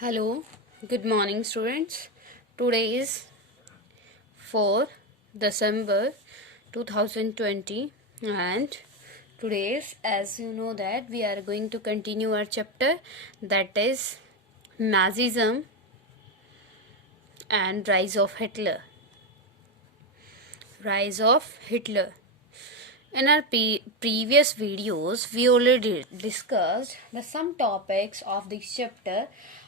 Hello, good morning, students. Today is 4 December 2020, and today's, as you know, that we are going to continue our chapter, that is Nazism and Rise of Hitler. Rise of Hitler. In our previous videos, we already discussed some topics of this chapter,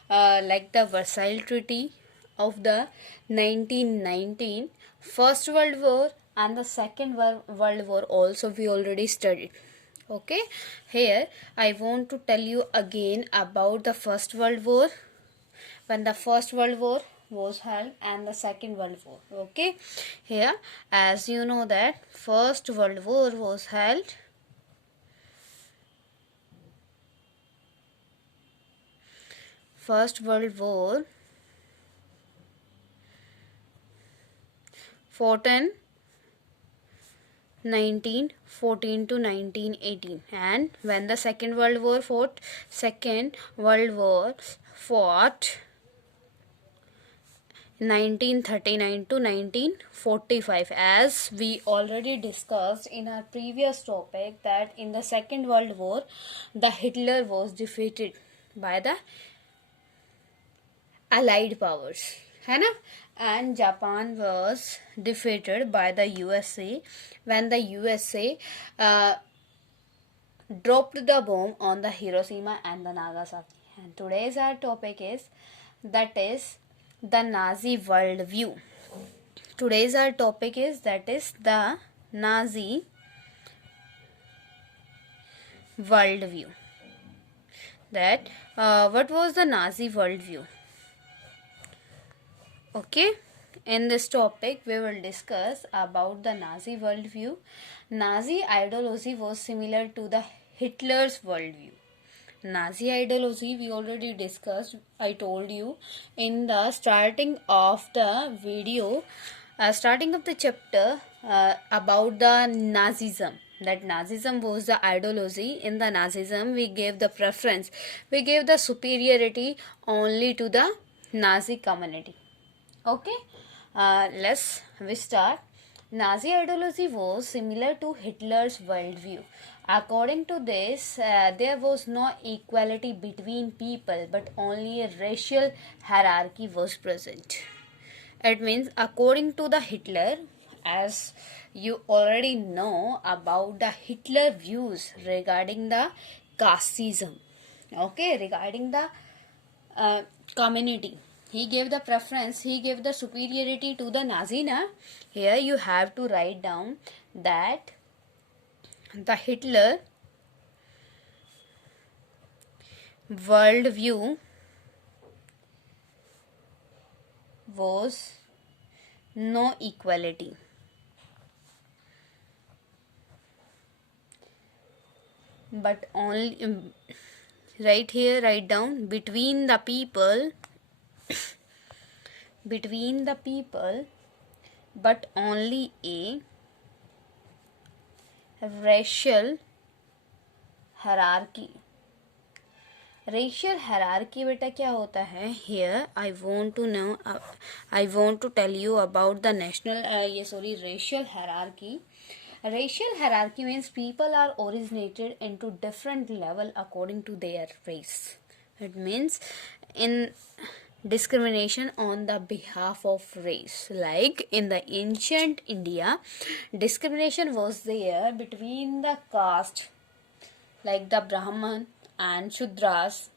like the Versailles Treaty of the 1919, First World War, and the Second World War. Also, we already studied. Okay, here I want to tell you again about the First World War, when the First World War was held and the Second World War. Okay, here, as you know, that First World War was held First World War fought in 1914 to 1918, and when the Second World War fought 1939 to 1945. As we already discussed in our previous topic, that in the Second World War the Hitler was defeated by the Allied powers, है ना, and Japan was defeated by the USA when the USA dropped the bomb on the Hiroshima and the Nagasaki. And today's our topic is the Nazi world view. Today's our topic is the Nazi world view. That what was the Nazi world view? Okay, in this topic we will discuss about the Nazi worldview. Nazi ideology was similar to the Hitler's worldview. Nazi ideology we already discussed. I told you in the starting of the video, starting of the chapter, about the Nazism. That Nazism was the ideology. In the Nazism, we gave the preference, we gave the superiority only to the Nazi community. Okay, we start. Nazi ideology was similar to Hitler's worldview. According to this, there was no equality between people, but only a racial hierarchy was present. It means, according to the Hitler, as you already know about the Hitler views regarding the casteism, okay, regarding the community, he gave the preference, he gave the superiority to the Nazi. Here you have to write down that the Hitler world view was no equality, but only right here, write down between the people, but only a racial hierarchy. Racial hierarchy बेटा क्या होता है? Here I want to tell you about the racial hierarchy. Racial hierarchy means people are originated into different level according to their race. It means in discrimination on the behalf of race. Like in the ancient India, discrimination was there between the caste, like the Brahman and Shudras.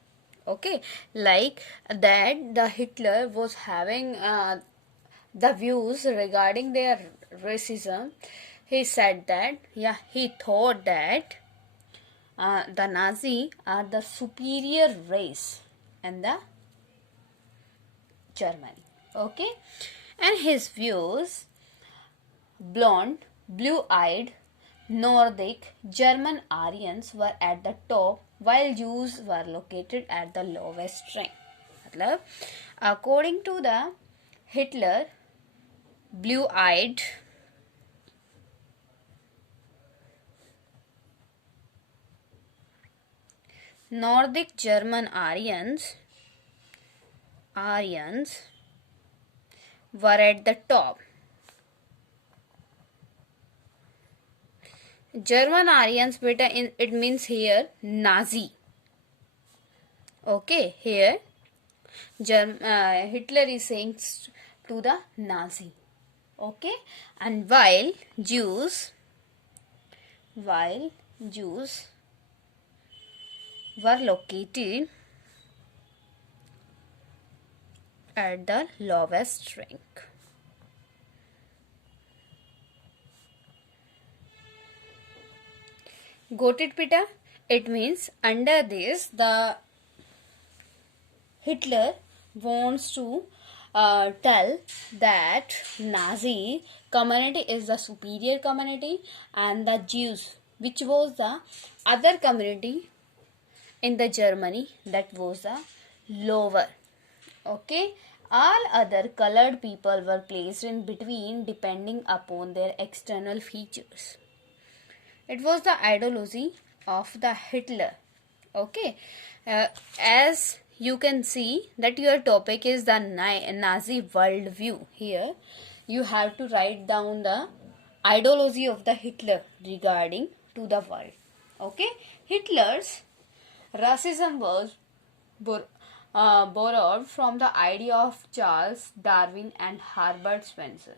Okay, like that the Hitler was having the views regarding their racism. He said that, he thought that the Nazi are the superior race in the Germany. Okay, and his views: blonde, blue-eyed, Nordic, German Aryans were at the top, while Jews were located at the lowest rank. मतलब, according to the Hitler, blue-eyed, Nordic German Aryans Aryans were at the top. German Aryans, beta, it means here Nazi. Okay, here Hitler is saying to the Nazi. Okay, and while Jews were located at the lowest rank. Got it, beta? It means under this, the Hitler wants to tell that Nazi community is the superior community and the Jews, which was the other community in the Germany, that was the lower. Okay, all other colored people were placed in between depending upon their external features. It was the ideology of the Hitler. Okay, as you can see that your topic is the Nazi worldview. Here you have to write down the ideology of the Hitler regarding to the world. Okay, Hitler's racism was borrowed from the idea of Charles Darwin and Herbert Spencer.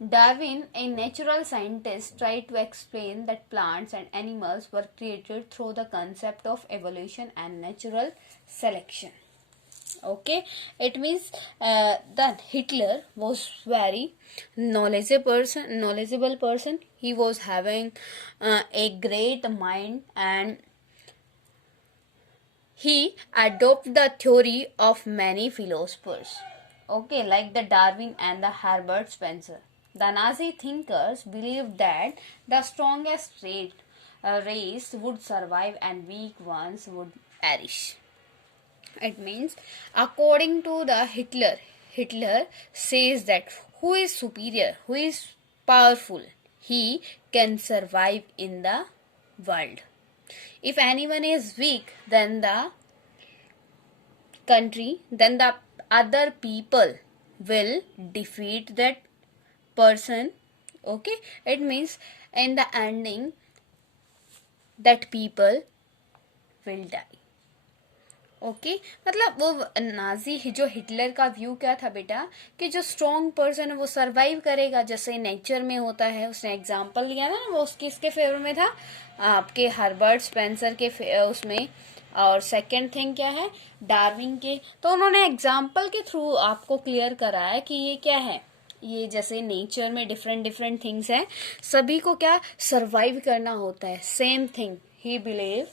Darwin, a natural scientist, tried to explain that plants and animals were created through the concept of evolution and natural selection. Okay, it means that Hitler was very knowledgeable person. He was having a great mind, and he adopted the theory of many philosophers. Okay, like the Darwin and the Herbert Spencer. The Nazi thinkers believed that the strongest race would survive and weak ones would perish. It means, according to the Hitler says that who is superior, who is powerful, he can survive in the world. If anyone is weak, then the country, then the other people will defeat that person. Okay, it means in the ending that people will die. Okay मतलब वो Nazi जो Hitler का view क्या था बेटा, कि जो strong person है वो सरवाइव करेगा, जैसे नेचर में होता है. उसने एग्जांपल लिया ना, वो किसके फेवर में था, आपके हर्बर्ट स्पेंसर के उसमें. और सेकंड थिंग क्या है, डार्विन के. तो उन्होंने एग्जांपल के थ्रू आपको क्लियर कराया कि ये क्या है, ये जैसे नेचर में डिफरेंट थिंग्स हैं, सभी को क्या सरवाइव करना होता है. Same thing he believe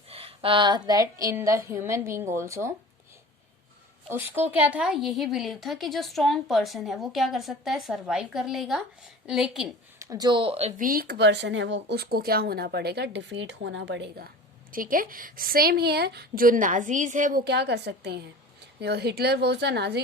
that in the human being also. उसको क्या था, यही बिलीव था कि जो स्ट्रॉन्ग पर्सन है वो क्या कर सकता है, सरवाइव कर लेगा, लेकिन जो वीक पर्सन है वो उसको क्या होना पड़ेगा, डिफीट होना पड़ेगा. ठीक है, सेम ही है. जो नाजीज है वो क्या कर सकते हैं, जो हिटलर वो the Nazi,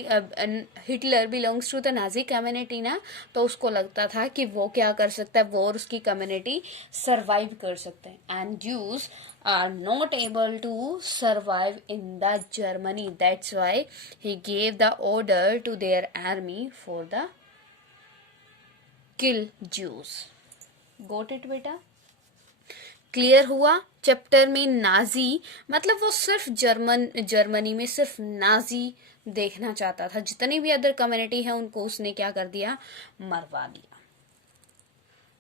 Hitler belongs to the Nazi community ना, तो उसको लगता था कि वो क्या कर सकता है, वो और उसकी कम्युनिटी सरवाइव कर सकते हैं. And Jews are not able to survive in the Germany. That's why he gave the order to their army for the kill Jews. Got it बेटा, क्लियर हुआ. चैप्टर में नाजी मतलब वो सिर्फ जर्मनी में सिर्फ नाजी देखना चाहता था, जितनी भी अदर कम्युनिटी है उनको उसने क्या कर दिया, मरवा दिया.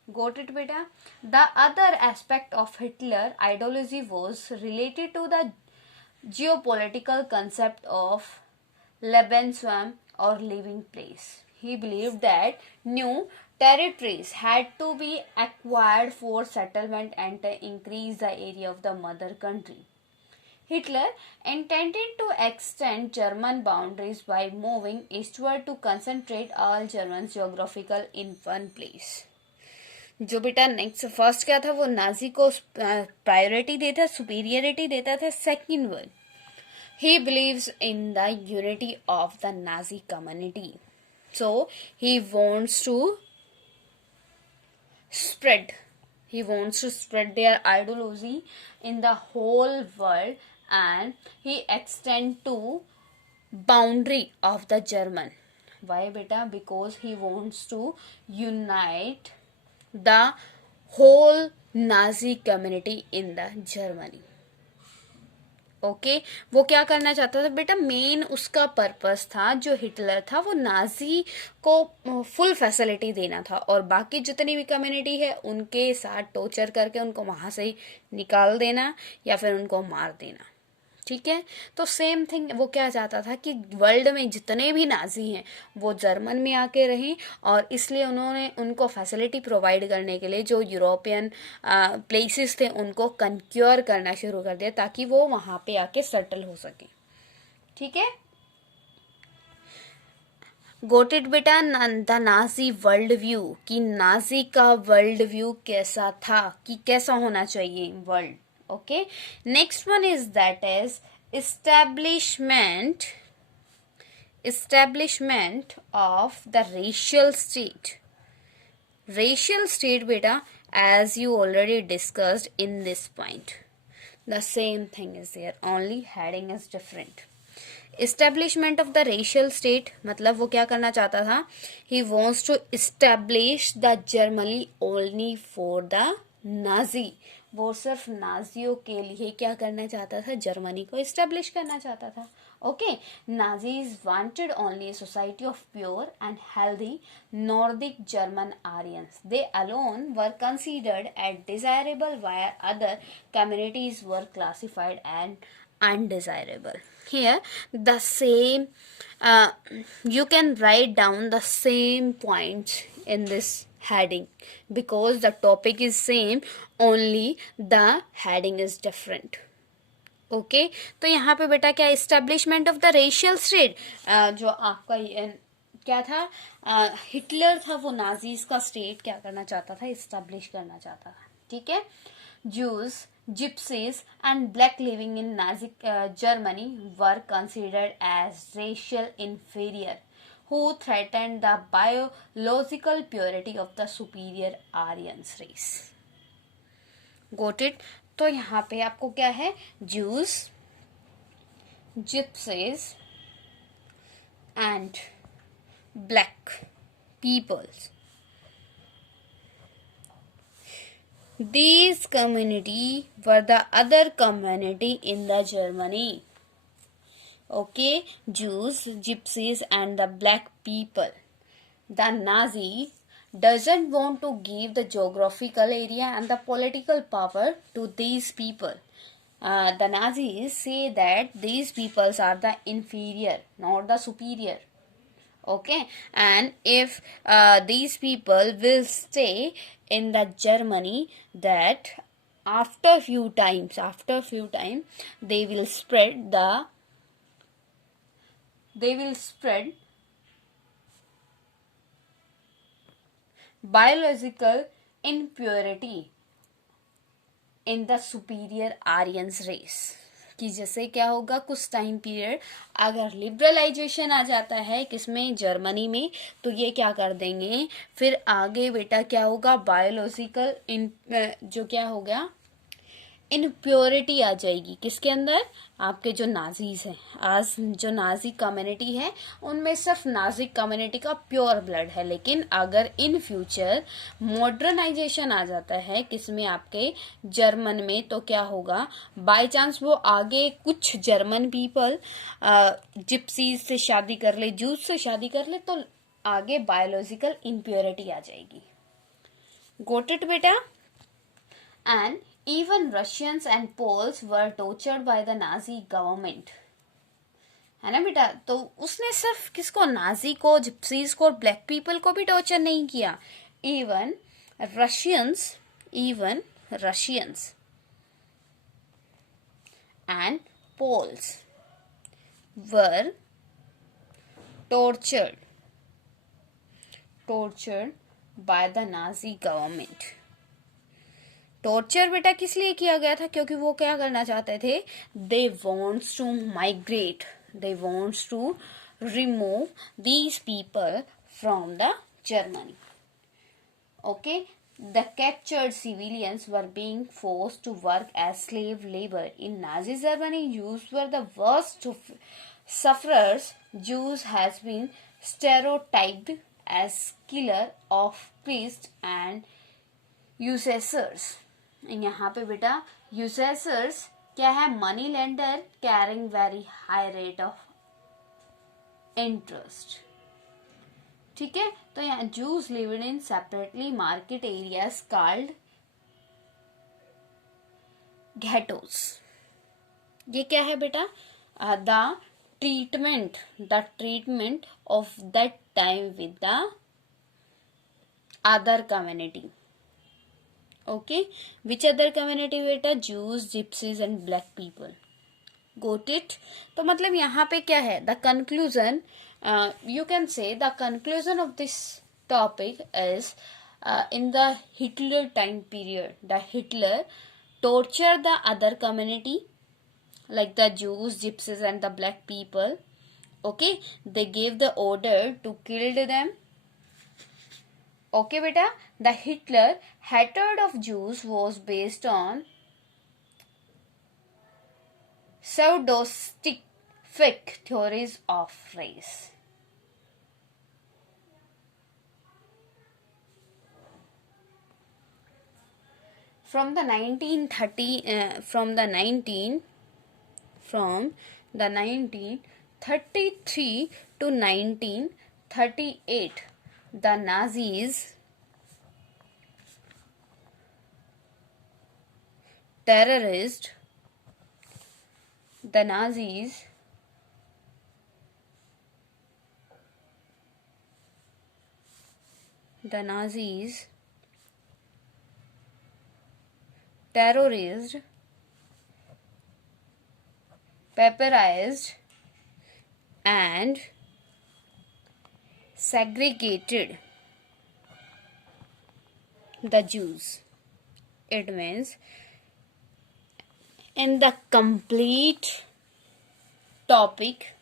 गोट इट बेटा. The other aspect of Hitler ideology was related to the geopolitical concept of Lebensraum or living place. He believed that new territories had to be acquired for settlement and to increase the area of the mother country. Hitler intended to extend German boundaries by moving eastward to concentrate all Germans geographical in one place. जो बेटा next first क्या था, वो Nazi को priority देता, superiority देता था. Second one, he believes in the unity of the Nazi community. So he wants to spread their ideology in the whole world, and he extend to boundary of the German. Why beta? Because he wants to unite the whole Nazi community in the Germany. Okay वो क्या करना चाहता था बेटा, main उसका purpose था जो Hitler था वो नाजी को फुल फैसिलिटी देना था और बाकी जितनी भी कम्युनिटी है उनके साथ टॉर्चर करके उनको वहां से ही निकाल देना या फिर उनको मार देना। ठीक है, तो सेम थिंग वो क्या चाहता था कि वर्ल्ड में जितने भी नाजी हैं वो जर्मन में आके रहें और इसलिए उन्होंने उनको फैसिलिटी प्रोवाइड करने के लिए जो यूरोपियन प्लेसेस थे उनको कंक्योर करना शुरू कर दिया ताकि वो वहां पे आके सेटल हो सके। ठीक है, गोट इट बेटा, द नाजी वर्ल्ड व्यू, कि नाजी का वर्ल्ड व्यू कैसा था, कि कैसा होना चाहिए world. Okay, next one is that is establishment of the racial state. Racial state beta, as you already discussed in this point, the same thing is there, only heading is different. Establishment of the racial state मतलब वो क्या करना चाहता था, he wants to establish the Germany only for the Nazi, वो सिर्फ नाजियों के लिए क्या करना चाहता था, जर्मनी को इस्टेब्लिश करना चाहता था। Okay, Nazis wanted only society of pure and healthy Nordic German Aryans, they alone were considered as desirable where other communities were classified and undesirable. Here the same you can write down the same points in this heading because the topic is same, only the heading is different. Okay तो यहाँ पे बेटा क्या, establishment of the racial state, जो आपका क्या था, Hitler था वो नाजीज का स्टेट क्या करना चाहता था, एस्टेब्लिश करना चाहता था। ठीक है, Jews, Gypsies and black living in Nazi Germany were considered as racial inferior who threatened the biological purity of the superior Aryan race. Got it? तो यहाँ पे आपको क्या है, Jews, Gypsies and black peoples. These community were the other community in the Germany. Okay, Jews, Gypsies and the black people. The Nazi doesn't want to give the geographical area and the political power to these people. The Nazis say that these peoples are the inferior, not the superior. Okay, and if these people will stay in the Germany, that after few time they will spread biological impurity in the superior Aryans race. कि जैसे क्या होगा, कुछ time period अगर liberalisation आ जाता है किसमें, Germany में, तो ये क्या कर देंगे, फिर आगे बेटा क्या होगा, बायोलॉजिकल जो क्या होगा, इनप्योरिटी आ जाएगी किसके अंदर, आपके जो नाजीज हैं। आज जो नाजी कम्युनिटी है उनमें सिर्फ नाजी कम्युनिटी का प्योर ब्लड है, लेकिन अगर इन फ्यूचर मॉडर्नाइजेशन आ जाता है किसमें, आपके जर्मन में, तो क्या होगा, बाय चांस वो आगे कुछ जर्मन पीपल जिप्सीज से शादी कर ले, जूस से शादी कर ले, तो आगे बायोलॉजिकल इम्प्योरिटी आ जाएगी। गोट इट बेटा? And even Russians and Poles were tortured by the Nazi government. है ना बेटा, तो उसने सिर्फ किसको, नाजी को, जिप्सीज को और ब्लैक पीपल को भी टॉर्चर नहीं किया, even Russians and Poles were tortured by the Nazi government. Torture बेटा किस लिए किया गया था, क्योंकि वो क्या करना चाहते थे, they wants to migrate, they wants to remove these people from the Germany. Okay, the captured civilians were being forced to work as slave labour in Nazi Germany. Jews were the worst sufferers, Jews has been stereotyped as killer of priests and usurers. यहाँ पे बेटा usurers क्या है? Money lender carrying very high rate of interest. ठीक है, तो यहाँ Jews lived in separately market areas called ghettos. ये क्या है बेटा? The treatment of that time with the other community. Okay, which other community बेटा? Jews, gypsies and black people. Got it? तो मतलब यहाँ पे क्या है? The conclusion, you can say the conclusion of this topic is in the Hitler time period, the Hitler tortured the other community like the Jews, gypsies and the black people. Okay, they gave the order to kill them. Okay beta, the Hitler hatred of Jews was based on pseudoscientific theories of race. From the 1933 to 1938, the Nazis terrorized pepperized and segregated the Jews. It means in the complete topic,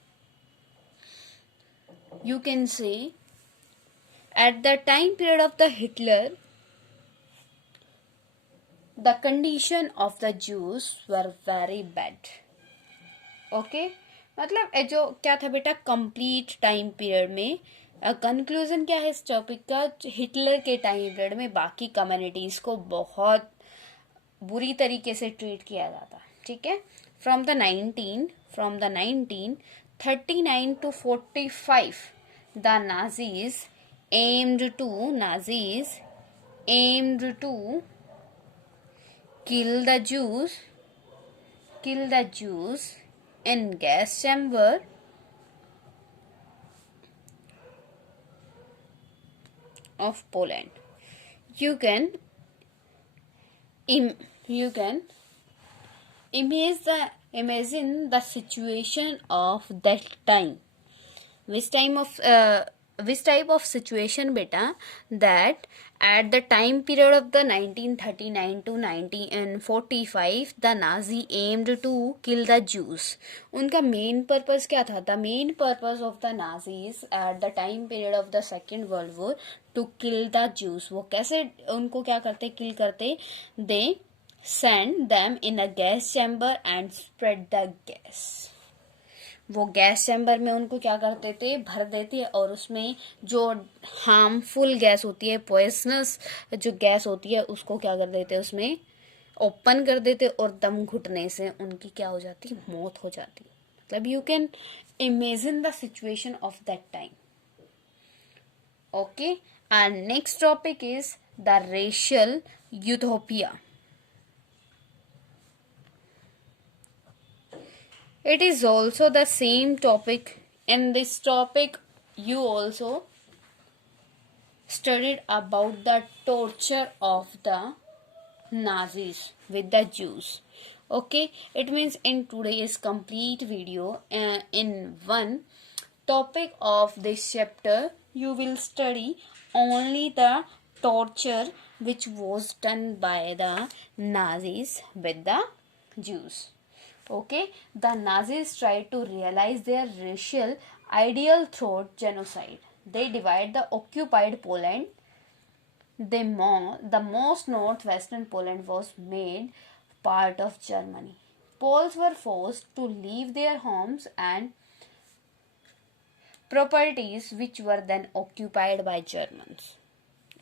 you can say at the time period of the Hitler, the condition of the Jews were very bad. Okay, मतलब जो क्या था बेटा, complete time period में conclusion क्या है इस topic का? हिटलर के टाइम पीरियड में बाकी कम्युनिटीज को बहुत बुरी तरीके से ट्रीट किया जाता. ठीक है, from the 1939 to 45, the Nazis aimed to kill the Jews in gas chamber of Poland. You can imagine the situation of that time. Which type of situation beta? That at the time period of the 1939 to 1945, the Nazi aimed to kill the Jews. उनका main purpose क्या था? The main purpose of the Nazis at the time period of the Second World War to kill the Jews. वो कैसे उनको क्या करते? किल करते? They send them in a gas chamber and spread the gas. वो gas chamber में उनको क्या करते थे? भर देते, और उसमें जो हार्मफुल गैस होती है, पॉइजनस जो गैस होती है, उसको क्या कर देते? उसमें ओपन कर देते, और दम घुटने से उनकी क्या हो जाती? मौत हो जाती. मतलब you can imagine the situation of that time. Okay, our next topic is the racial utopia. It is also the same topic. In this topic, you also studied about the torture of the Nazis with the Jews. Okay, it means in today's complete video, in one topic of this chapter, you will study only the torture which was done by the Nazis with the Jews. Okay, the Nazis tried to realize their racial ideal through genocide. They divided the occupied Poland. The most northwestern Poland was made part of Germany. Poles were forced to leave their homes and properties which were then occupied by Germans.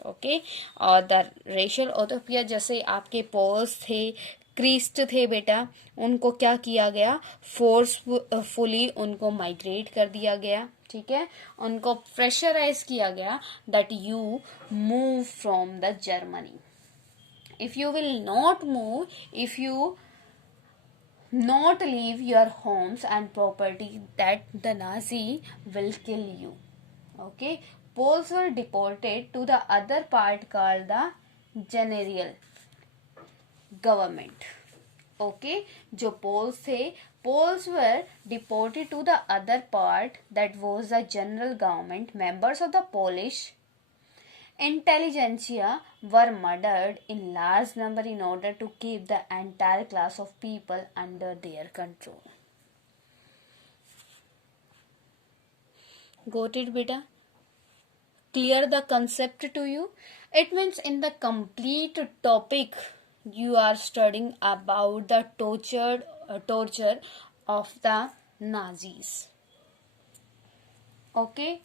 Okay और the racial ऑटोपिया, जैसे आपके poles थे, Christ थे बेटा, उनको क्या किया गया, फोर्सफुली उनको माइग्रेट कर दिया गया, ठीक है, उनको प्रेशराइज किया गया that you move from the Germany. If you will not move, if you not leave your homes and property, that the Nazi will kill you. Okay, Poles were deported to the other part called the general government. Okay, जो Poles थे, Poles were deported to the other part, that was the general government. Members of the Polish intelligentsia were murdered in large number in order to keep the entire class of people under their control. Got it, beta? Clear the concept to you? It means in the complete topic you are studying about the torture of the Nazis. Okay,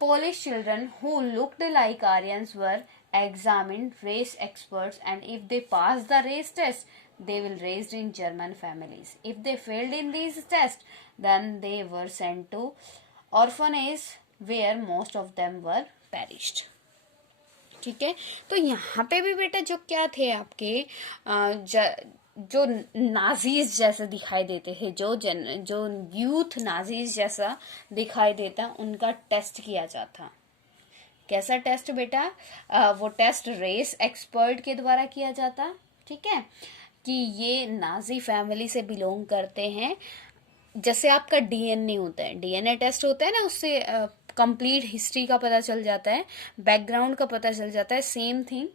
Polish children who looked like Aryans were examined, race experts, and if they passed the race test, they were raised in German families. If they failed in these tests, then they were sent to orphanages where most of them were perished. ठीक है, तो यहाँ पे भी बेटा जो क्या थे आपके जो नाजीज जैसे दिखाई देते थे, जो यूथ नाजीज जैसा दिखाई देता, उनका टेस्ट किया जाता. कैसा टेस्ट बेटा? वो टेस्ट रेस एक्सपर्ट के द्वारा किया जाता, ठीक है, कि ये नाजी फैमिली से बिलोंग करते हैं. जैसे आपका डीएनए होता है, डीएनए टेस्ट होता है ना, उससे कंप्लीट हिस्ट्री का पता चल जाता है, बैकग्राउंड का पता चल जाता है. Same thing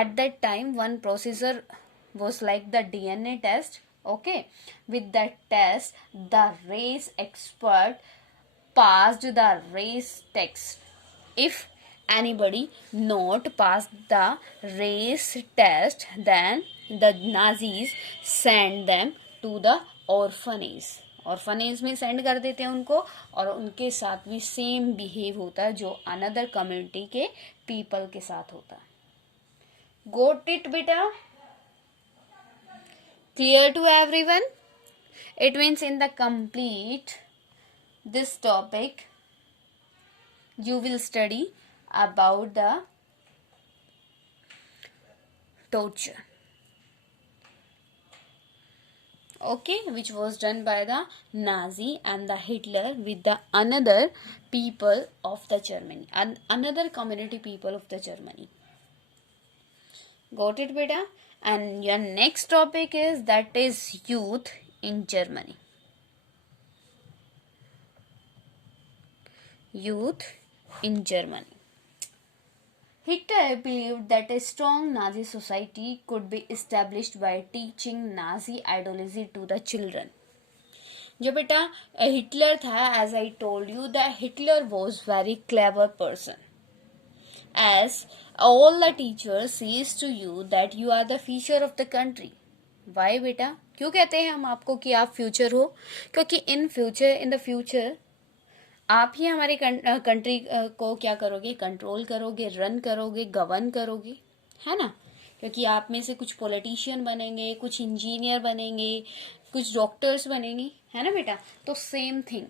at that time one procedure was like the DNA test. Okay, with that test the race expert passed the race test. If anybody not passed the race test, then the Nazis send them to the orphanage. Orphanage में send कर देते हैं उनको, और उनके साथ भी same behave होता है जो अनदर कम्युनिटी के पीपल के साथ होता है. गोट इट बेटा? Clear to everyone? It means in the complete this topic you will study about the torture, okay, which was done by the Nazi and the Hitler with the another people of the Germany, and another community people of the Germany. Got it beta? And your next topic is that is youth in Germany. Youth in Germany. Hitler believed that a strong Nazi society could be established by teaching Nazi ideology to the children. जो बेटा Hitler था, as I told you that Hitler was very clever person. As all the teachers says to you that you are the future of the country. Why बेटा? क्यों कहते हैं हम आपको कि आप फ्यूचर हो? क्योंकि इन द फ्यूचर आप ही हमारी कंट्री को क्या करोगे, कंट्रोल करोगे, रन करोगे, गवर्न करोगे, है ना? क्योंकि आप में से कुछ पॉलिटिशियन बनेंगे, कुछ इंजीनियर बनेंगे, कुछ डॉक्टर्स बनेंगे, है ना बेटा? तो सेम थिंग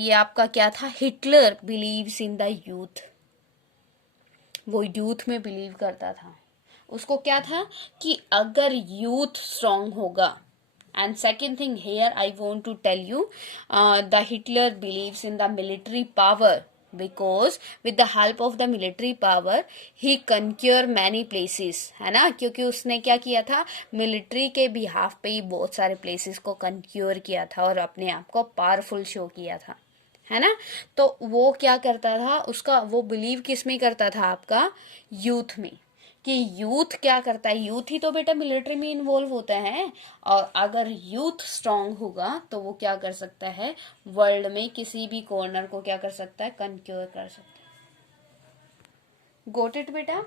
ये आपका क्या था, Hitler believes in the youth. वो यूथ में बिलीव करता था. उसको क्या था कि अगर यूथ स्ट्रांग होगा, and second thing here I want to tell you, the Hitler believes in the military power, because with the help of the military power he conquer many places, है ना? क्योंकि उसने क्या किया था, मिलिट्री के behalf पे ही बहुत सारे प्लेसेस को कंक्योर किया था और अपने आप को पावरफुल शो किया था, है ना? तो वो क्या करता था, उसका वो बिलीव किस में करता था, आपका यूथ में, कि यूथ क्या करता है, यूथ ही तो बेटा मिलिट्री में इन्वॉल्व होता है, और अगर यूथ स्ट्रांग होगा तो वो क्या कर सकता है, वर्ल्ड में किसी भी कॉर्नर को क्या कर सकता है, कंक्योर कर सकता है. गोट इट बेटा?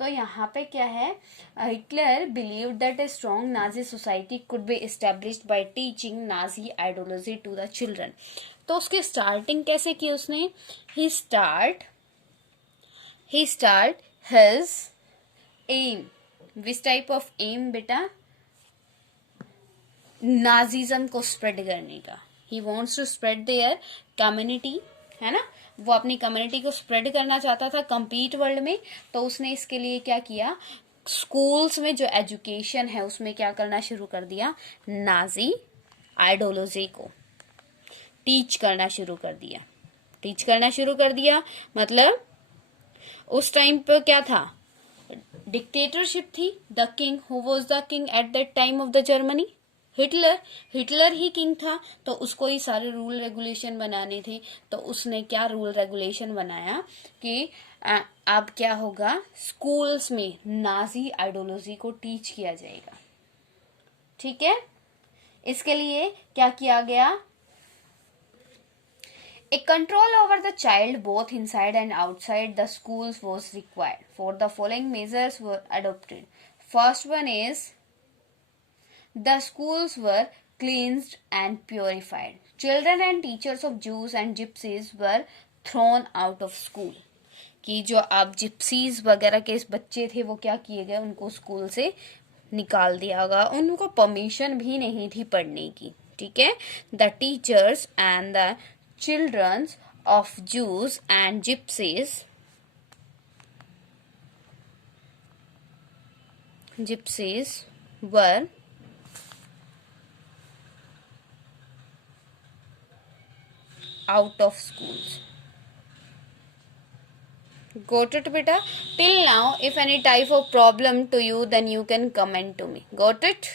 तो यहाँ पे क्या है, Hitler believe that a strong Nazi society could be established by teaching Nazi ideology to the children. तो उसकी स्टार्टिंग कैसे की उसने, he start his aim, which type of aim बेटा, नाजिज्म को स्प्रेड करने का। He wants to spread their community, है ना, वो अपनी कम्युनिटी को स्प्रेड करना चाहता था कंप्लीट वर्ल्ड में। तो उसने इसके लिए क्या किया, स्कूल्स में जो एजुकेशन है उसमें क्या करना शुरू कर दिया, नाजी आइडियोलॉजी को टीच करना शुरू कर दिया। मतलब उस टाइम पर क्या था, डिक्टेटरशिप थी। The king, who was the king at that time of the Germany, Hitler he king था। तो उसको ही सारे रूल रेगुलेशन बनाने थे। तो उसने क्या रूल रेगुलेशन बनाया कि अब क्या होगा, स्कूल्स में नाजी आइडियोलॉजी को टीच किया जाएगा। ठीक है, इसके लिए क्या किया गया, A control over the child both inside and outside the schools was required. For the following measures were adopted. First one is, the schools were cleansed and purified. Children and teachers of Jews and Gypsies were thrown out of school. कि जो अब gypsies वगैरह के बच्चे थे वो क्या किए गए, उनको स्कूल से निकाल दिया गया, उनको परमिशन भी नहीं थी पढ़ने की। ठीक है, the teachers and the children of Jews and Gypsies were out of schools. Got it beta? Till now, if any type of problem to you, then you can comment to me. Got it?